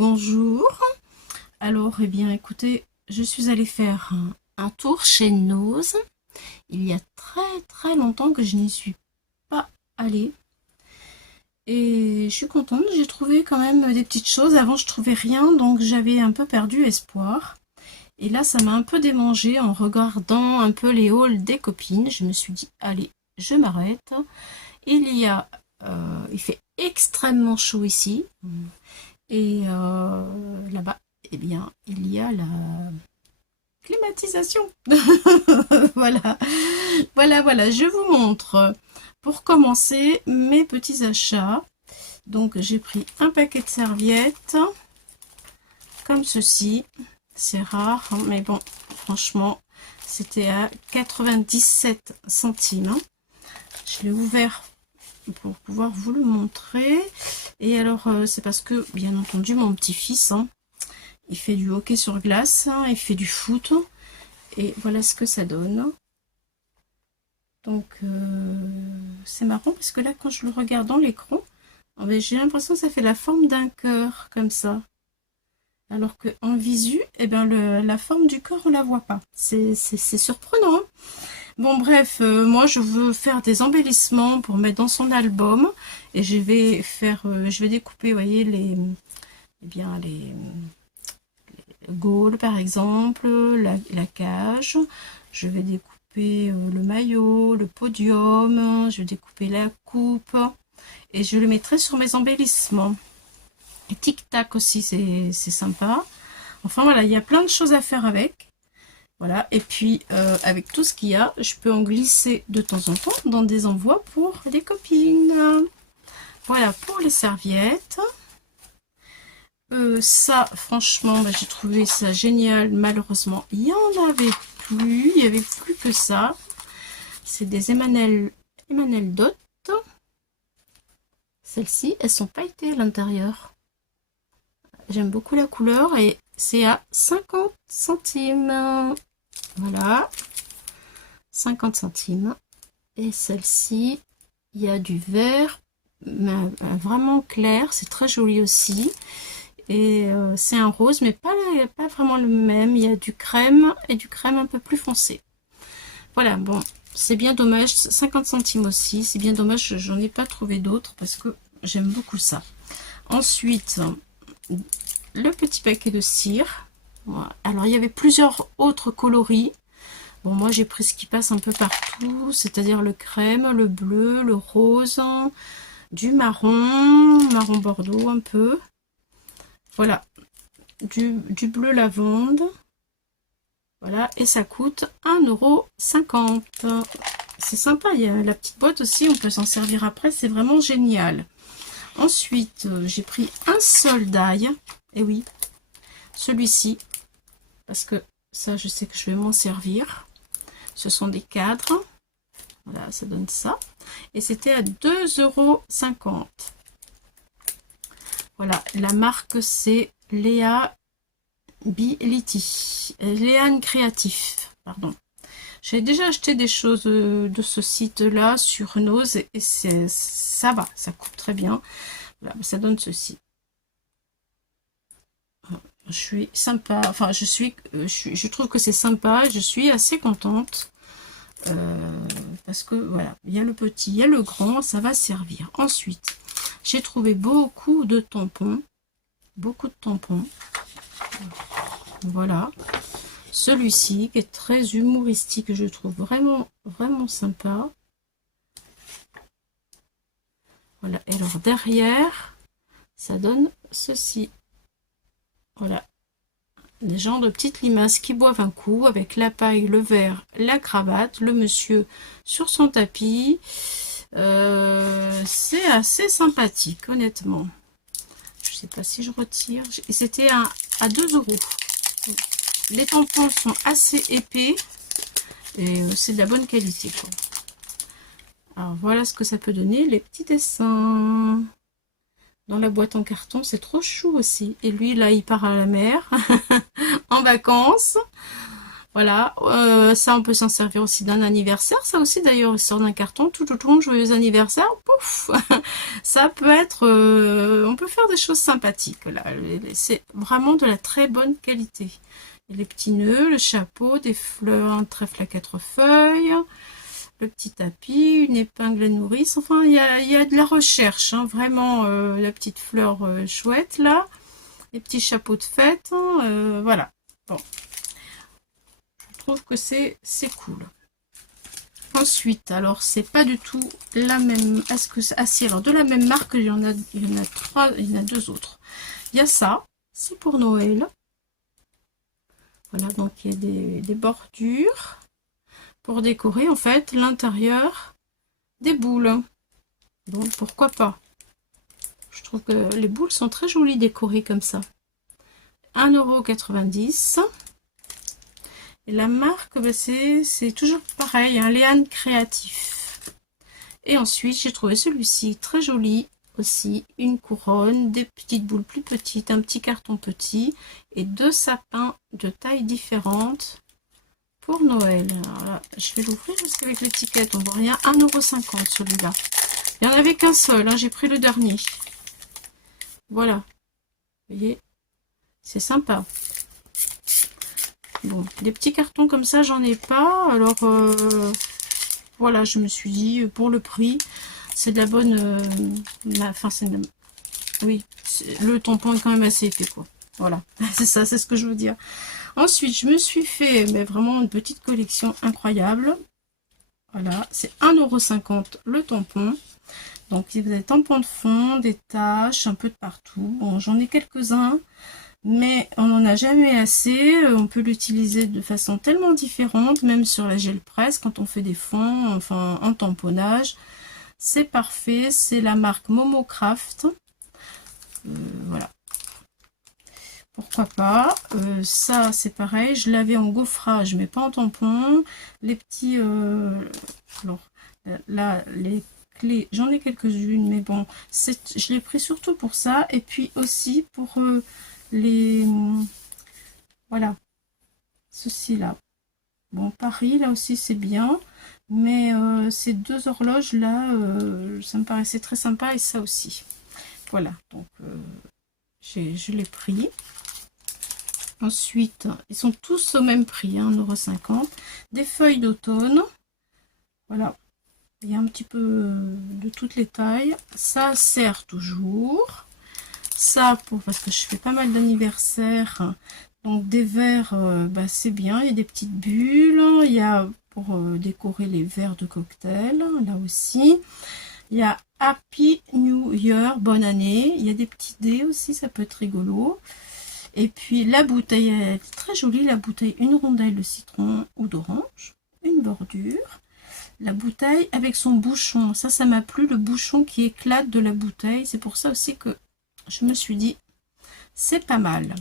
bonjour. Alors, eh bien, écoutez, je suis allée faire un tour chez Nose. Il y a très longtemps que je n'y suis pas allée. Et je suis contente, j'ai trouvé quand même des petites choses. Avant, je trouvais rien, donc j'avais un peu perdu espoir. Et là, ça m'a un peu démangé en regardant un peu les hauls des copines. Je me suis dit, allez, je m'arrête. Il fait extrêmement chaud ici. Et là-bas, eh bien, il y a la climatisation. Voilà, voilà, je vous montre pour commencer mes petits achats. Donc, j'ai pris un paquet de serviettes, comme ceci. C'est rare, hein, mais bon, franchement, c'était à 97 centimes. Je l'ai ouvert pour pouvoir vous le montrer. Et alors, c'est parce que, bien entendu, mon petit-fils, hein, il fait du hockey sur glace, hein, il fait du foot. Et voilà ce que ça donne. Donc, c'est marrant parce que là, quand je le regarde dans l'écran, j'ai l'impression que ça fait la forme d'un cœur, comme ça. Alors qu'en visu, eh ben, la forme du cœur, on la voit pas. C'est surprenant, hein. Bon, bref, moi, je veux faire des embellissements pour mettre dans son album. Et je vais découper, vous voyez, les gaules, par exemple, la cage. Je vais découper le maillot, le podium. Je vais découper la coupe. Et je le mettrai sur mes embellissements. Et tic-tac aussi, c'est sympa. Enfin, voilà, il y a plein de choses à faire avec. Voilà, et puis avec tout ce qu'il y a, je peux en glisser de temps en temps dans des envois pour les copines. Voilà pour les serviettes. Ça, franchement, j'ai trouvé ça génial. Malheureusement, il n'y en avait plus. Il n'y avait plus que ça. C'est des Emmanuel Dot. Celles-ci, elles sont pailletées à l'intérieur. J'aime beaucoup la couleur et c'est à 50 centimes. Voilà, 50 centimes. Et celle-ci, il y a du vert, vraiment clair, c'est très joli aussi. Et c'est un rose, mais pas vraiment le même. Il y a du crème et du crème un peu plus foncé. Voilà, bon, c'est bien dommage. 50 centimes aussi, c'est bien dommage, j'en ai pas trouvé d'autres parce que j'aime beaucoup ça. Ensuite, le petit paquet de cire. Voilà. Alors, il y avait plusieurs autres coloris. Bon, moi, j'ai pris ce qui passe un peu partout, c'est-à-dire le crème, le bleu, le rose, du marron bordeaux un peu. Voilà, du bleu lavande. Voilà, et ça coûte 1,50 €. C'est sympa, il y a la petite boîte aussi, on peut s'en servir après, c'est vraiment génial. Ensuite, j'ai pris un seul die. Et oui, celui-ci, parce que ça, je sais que je vais m'en servir. Ce sont des cadres. Voilà, ça donne ça. Et c'était à 2,50 €. Voilà, la marque c'est Léa Bility. Léane Créatif, pardon. J'ai déjà acheté des choses de ce site-là sur Nose et ça va, ça coupe très bien. Voilà, ça donne ceci. Je suis sympa, enfin je trouve que c'est sympa, je suis assez contente. Parce que voilà, il y a le petit, il y a le grand, ça va servir. Ensuite, j'ai trouvé beaucoup de tampons. Beaucoup de tampons. Voilà. Celui-ci qui est très humoristique, je trouve vraiment sympa. Voilà. Et alors derrière, ça donne ceci. Voilà. Des genres de petites limaces qui boivent un coup avec la paille, le verre, la cravate, le monsieur sur son tapis. C'est assez sympathique, honnêtement. Je sais pas si je retire. Et c'était à 2 €. Les tampons sont assez épais et c'est de la bonne qualité, quoi. Alors voilà ce que ça peut donner, les petits dessins. Dans la boîte en carton, c'est trop chou aussi. Et lui, là, il part à la mer, en vacances. Voilà, ça on peut s'en servir aussi d'un anniversaire. Ça aussi d'ailleurs, il sort d'un carton, tout, joyeux anniversaire, pouf. Ça peut être, on peut faire des choses sympathiques là. C'est vraiment de la très bonne qualité. Les petits nœuds, le chapeau, des fleurs, un trèfle à 4 feuilles, le petit tapis, une épingle à nourrice. Enfin, il y a de la recherche, hein, vraiment, la petite fleur chouette là, les petits chapeaux de fête, hein, voilà. Bon, je trouve que c'est cool. Ensuite, alors c'est pas du tout la même. Est-ce que ah si, alors de la même marque, il y en a trois, il y en a deux autres. Il y a ça, c'est pour Noël. Voilà, donc il y a des bordures pour décorer en fait l'intérieur des boules. Donc pourquoi pas. Je trouve que les boules sont très jolies décorées comme ça. 1,90 €. Et la marque, bah, c'est toujours pareil, un Léane Créatif. Et ensuite, j'ai trouvé celui-ci très joli aussi. Une couronne, des petites boules plus petites, un petit carton petit et deux sapins de tailles différentes pour Noël. Alors là, je vais l'ouvrir parce qu'avec l'étiquette, on voit rien. 1,50 € celui-là. Il n'y en avait qu'un seul, hein, j'ai pris le dernier. Voilà. Vous voyez, c'est sympa. Bon, des petits cartons comme ça, j'en ai pas. Alors, voilà, je me suis dit, pour le prix, c'est de la bonne... enfin, oui, le tampon est quand même assez épais, quoi. Voilà, c'est ça, c'est ce que je veux dire. Ensuite, je me suis fait mais vraiment une petite collection incroyable. Voilà, c'est 1,50 € le tampon. Donc, vous avez tampons de fond, des taches, un peu de partout. Bon, j'en ai quelques-uns. Mais on n'en a jamais assez, on peut l'utiliser de façon tellement différente, même sur la gel presse, quand on fait des fonds, enfin en tamponnage. C'est parfait, c'est la marque Momocraft. Voilà. Pourquoi pas. Ça, c'est pareil, je l'avais en gaufrage, mais pas en tampon. Les petits... alors, là, les clés, j'en ai quelques-unes, mais bon, je l'ai pris surtout pour ça. Et puis aussi pour... les voilà, ceci là. Bon, Paris là aussi c'est bien, mais ces deux horloges là, ça me paraissait très sympa, et ça aussi. Voilà, donc je l'ai pris. Ensuite, ils sont tous au même prix, hein, 1,50 €. Des feuilles d'automne. Voilà, il y a un petit peu de toutes les tailles. Ça sert toujours. Ça, parce que je fais pas mal d'anniversaires, donc des verres, bah, c'est bien, il y a des petites bulles, il y a pour décorer les verres de cocktail, là aussi. Il y a Happy New Year, bonne année, il y a des petits dés aussi, ça peut être rigolo. Et puis la bouteille, elle est très jolie, la bouteille, une rondelle de citron ou d'orange, une bordure. La bouteille avec son bouchon, ça m'a plu, le bouchon qui éclate de la bouteille, c'est pour ça aussi que je me suis dit, c'est pas mal.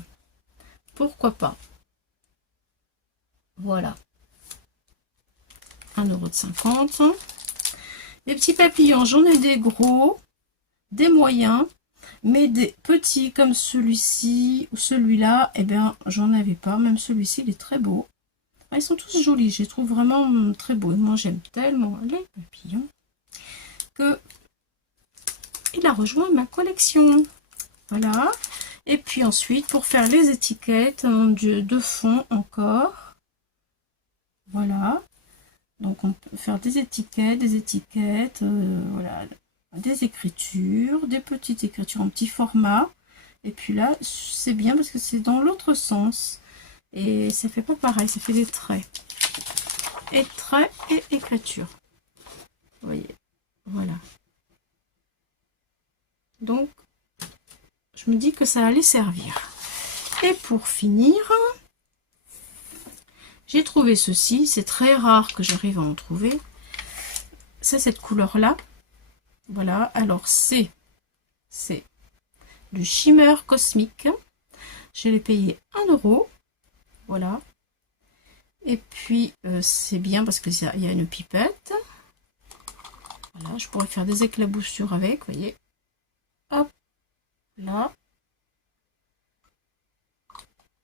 Pourquoi pas. Voilà. 1,50 €. Les petits papillons, j'en ai des gros, des moyens, mais des petits comme celui-ci ou celui-là, eh bien, j'en avais pas. Même celui-ci, il est très beau. Ah, ils sont tous jolis, je les trouve vraiment très beaux. Moi, j'aime tellement les papillons que il a rejoint ma collection. Voilà. Et puis ensuite, pour faire les étiquettes de fond encore. Voilà. Donc on peut faire des étiquettes, voilà, des écritures, des petites écritures en petit format. Et puis là, c'est bien parce que c'est dans l'autre sens. Et ça fait pas pareil, ça fait des traits. Et traits et écriture. Vous voyez. Voilà. Donc, je me dis que ça allait servir. Et pour finir, j'ai trouvé ceci. C'est très rare que j'arrive à en trouver. C'est cette couleur-là. Voilà. Alors, c'est du shimmer cosmique. Je l'ai payé 1 €. Voilà. Et puis, c'est bien parce qu'il y a une pipette. Voilà. Je pourrais faire des éclaboussures avec, vous voyez. Hop. Là.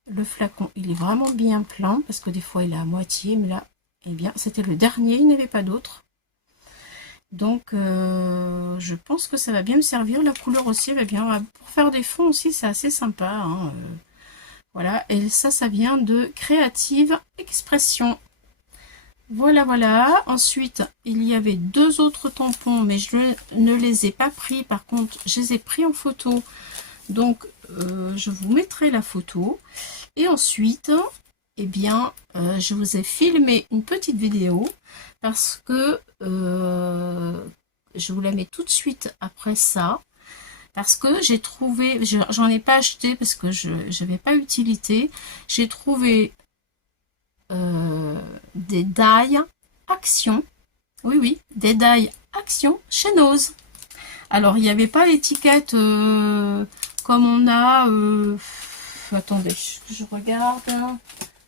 Le flacon, il est vraiment bien plein, parce que des fois il est à moitié, mais là, eh bien, c'était le dernier, il n'y avait pas d'autre. Donc, je pense que ça va bien me servir. La couleur aussi va bien. Pour faire des fonds aussi, c'est assez sympa, hein, voilà, et ça vient de Creative Expression. Voilà, voilà. Ensuite, il y avait 2 autres tampons, mais je ne les ai pas pris. Par contre, je les ai pris en photo. Donc, je vous mettrai la photo. Et ensuite, eh bien, je vous ai filmé une petite vidéo parce que je vous la mets tout de suite après ça. Parce que j'ai trouvé, j'en ai pas acheté parce que je n'avais pas utilité. J'ai trouvé des die Action. Oui, oui, des die Action chez Nose. Alors, il n'y avait pas l'étiquette comme on a... attendez, je regarde.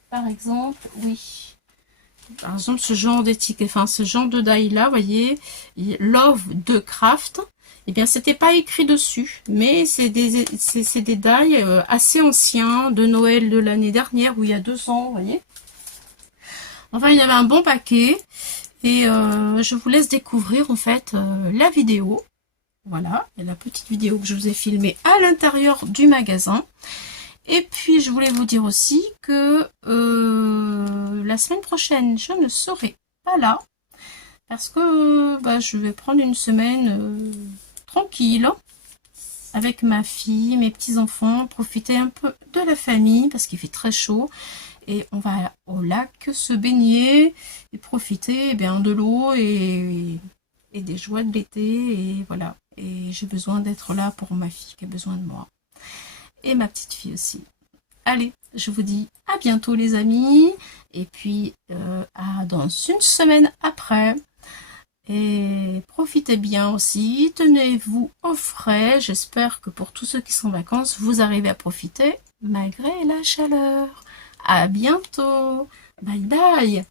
Par exemple, oui. Par exemple, ce genre d'étiquette, enfin, ce genre de die là, vous voyez, Love de Craft. Eh bien, c'était pas écrit dessus, mais c'est des die assez anciens, de Noël de l'année dernière, ou il y a 2 ans, vous voyez. Enfin, il y avait un bon paquet, et je vous laisse découvrir, en fait, la vidéo. Voilà, et la petite vidéo que je vous ai filmée à l'intérieur du magasin. Et puis, je voulais vous dire aussi que la semaine prochaine, je ne serai pas là, parce que je vais prendre une semaine tranquille avec ma fille, mes petits-enfants, profiter un peu de la famille parce qu'il fait très chaud et on va au lac se baigner et profiter de l'eau et des joies de l'été et voilà. Et j'ai besoin d'être là pour ma fille qui a besoin de moi et ma petite fille aussi. Allez, je vous dis à bientôt les amis et puis à dans une semaine après. Et profitez bien aussi, tenez-vous au frais. J'espère que pour tous ceux qui sont en vacances, vous arrivez à profiter malgré la chaleur. À bientôt. Bye bye.